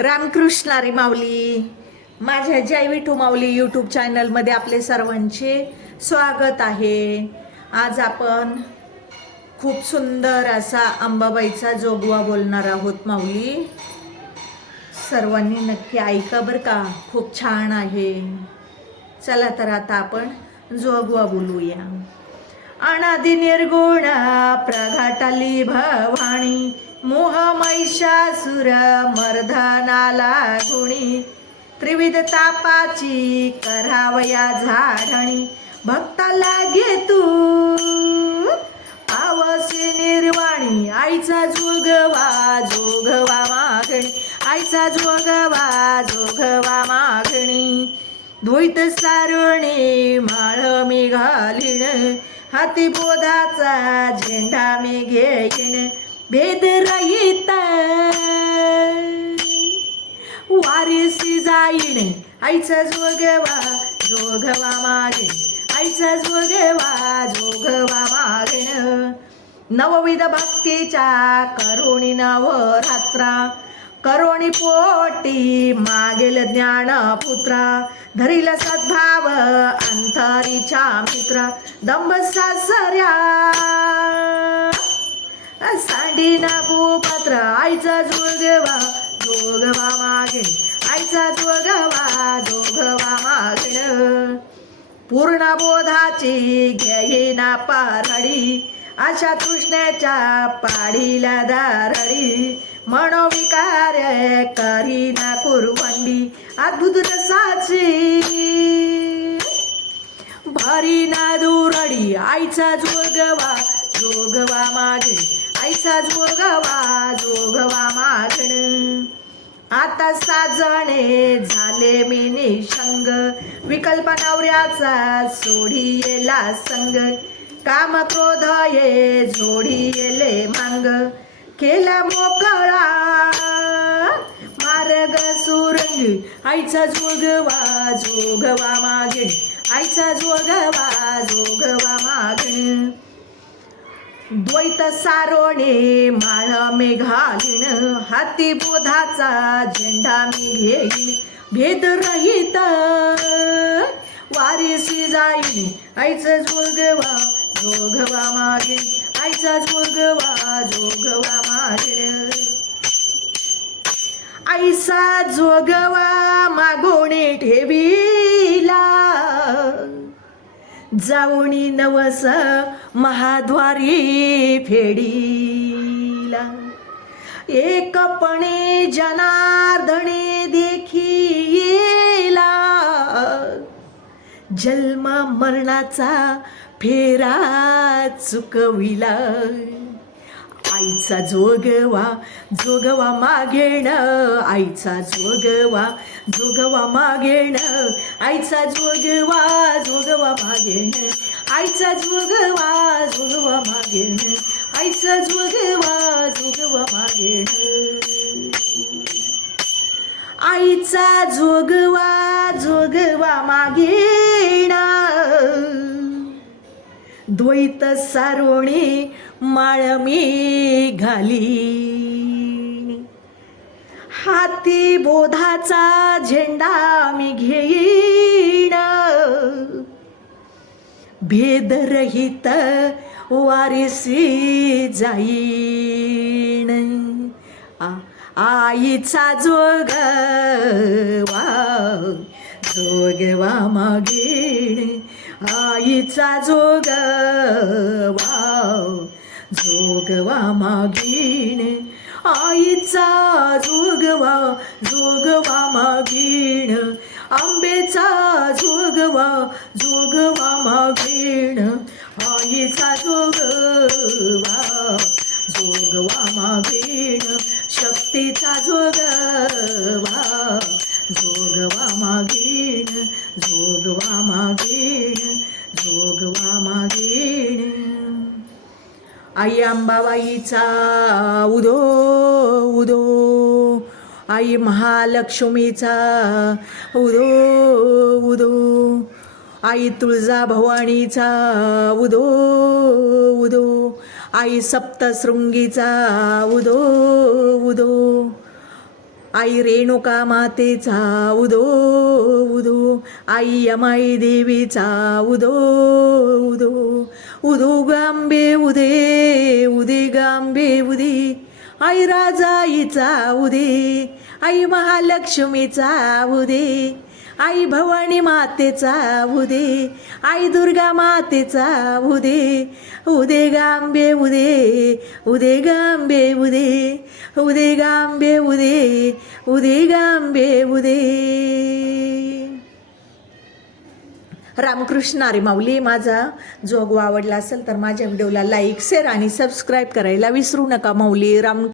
रामकृष्णारी माऊली. माझ्या जय विठू माऊली यूट्यूब चॅनलमध्ये आपले सर्वांचे स्वागत आहे. आज आपण खूप सुंदर असा अंबाबाईचा जोगवा बोलणार आहोत माऊली. सर्वांनी नक्की ऐका बरं का खूप छान आहे. चला तर आता आपण जोगवा बोलूया. अनादि निर्गुण प्रघाटली भवाणी मोह महिषासुर मर्दनाला गुणी त्रिविध तापाची करावया झाडणी भक्ताला लागे तू आवसे निर्वाणी आईचा जोगवा जोगवा मागणी. आईचा जोगवा जोगवा मागणी. द्वैत सारुणी माळ मी घालीन. हाती बोधाचा झेंडा मी घेईन. भेद रहित. वारीसी जाईन आईचा जोगवा जोगवा मागे आईचा जोगवा जोगवा मागेन. नवविध भक्तीच्या करुणी नवरात्रा करोणी पोटी मागेल ज्ञान पुत्रा धरील सद्भाव अंतरीच्या मित्र दंभ सासऱ्या. सांडी ना पात्र आईचा जोगवा जोगवा मागे. आईचा जोगवा जोगवा मागण पूर्ण बोधाची घेईना पारडी अशा तृष्ण्याच्या पाडीला दारडी. मनोविकार करीना कुरवंडी अद्भुत रसाची. भारी ना दुरडी आईचा जोगवा जोगवा मागे. आईचा जोगवा जोगवा मागण आता साजणे झाले मी निशंग विकल्प नवऱ्याचा सोडी येला संग. काम क्रोध ये झोडी येले मांग. केला मोकळा मार्ग सुरंगी. आईचा जोगवा जोगवा मागणी आईचा जोगवा जोगवा मागण द्वैत सारोणे माळ मी घालीन हाती बोधाचा झेंडा मी घेईन. भेद रहित वारीसी जाईन. आईचं जोगवा जोगवा मागे. आईचा जोगवा जोगवा मागेन आईसा जोगवा मागोणे ठेवीला. जाऊनी नवस महाद्वारी फेडीला. एकपणे जनार्दने देखीला. जन्म मरणाचा फेरा चुकविला. आईचा जोगवा जोगवा मागेण आईचा जोगवा जोगवा मागेण आईचा जोगवा जोगवा मागेण आईचा जोगवा जोगवा मागेण आईचा जोगवा जोगवा मागेण. आईचा जोगवा जोगवा मागेण द्वैत सारोणी माळमी घाली. हाती बोधाचा झेंडा मी घेईन. भेदरहित वारिसी जाईन. आ आईचा जोगवा जोगवा मागेण आईचा जोगवा जोगवा मागीण. आईचा जोगवा जोगवा मागीण. आंबेचा जोगवा जोगवा मागीण. आईचा जोगवा जोगवा मागीण. शक्तीचा जोगवा जोगवा आई अंबाबाईचा उदो उदो. आई महालक्ष्मीचा उदो उदो. आई तुळजा भवानीचा उदो उदो. आई सप्तशृंगीचा उदो उदो. आई रेणुका मातेचा उदो उदो. आई यमाई देवीचा उदो उदो. उदो गांबे उदे उदे गांबे उदे. आई राजाईचा उदे आई महालक्ष्मीचा उदे. आई भवानी मातेचा उदे आई दुर्गा मातेचा उदे. उदे गांबे उदे उदे गांबे उदे. उदे गांबे उदे उदे गांबे उदे. रामकृष्ण अरे माऊली माझा जोग आवडला असेल तर माझ्या व्हिडिओला लाईक शेअर आणि सबस्क्राईब करायला विसरू नका माऊली. राम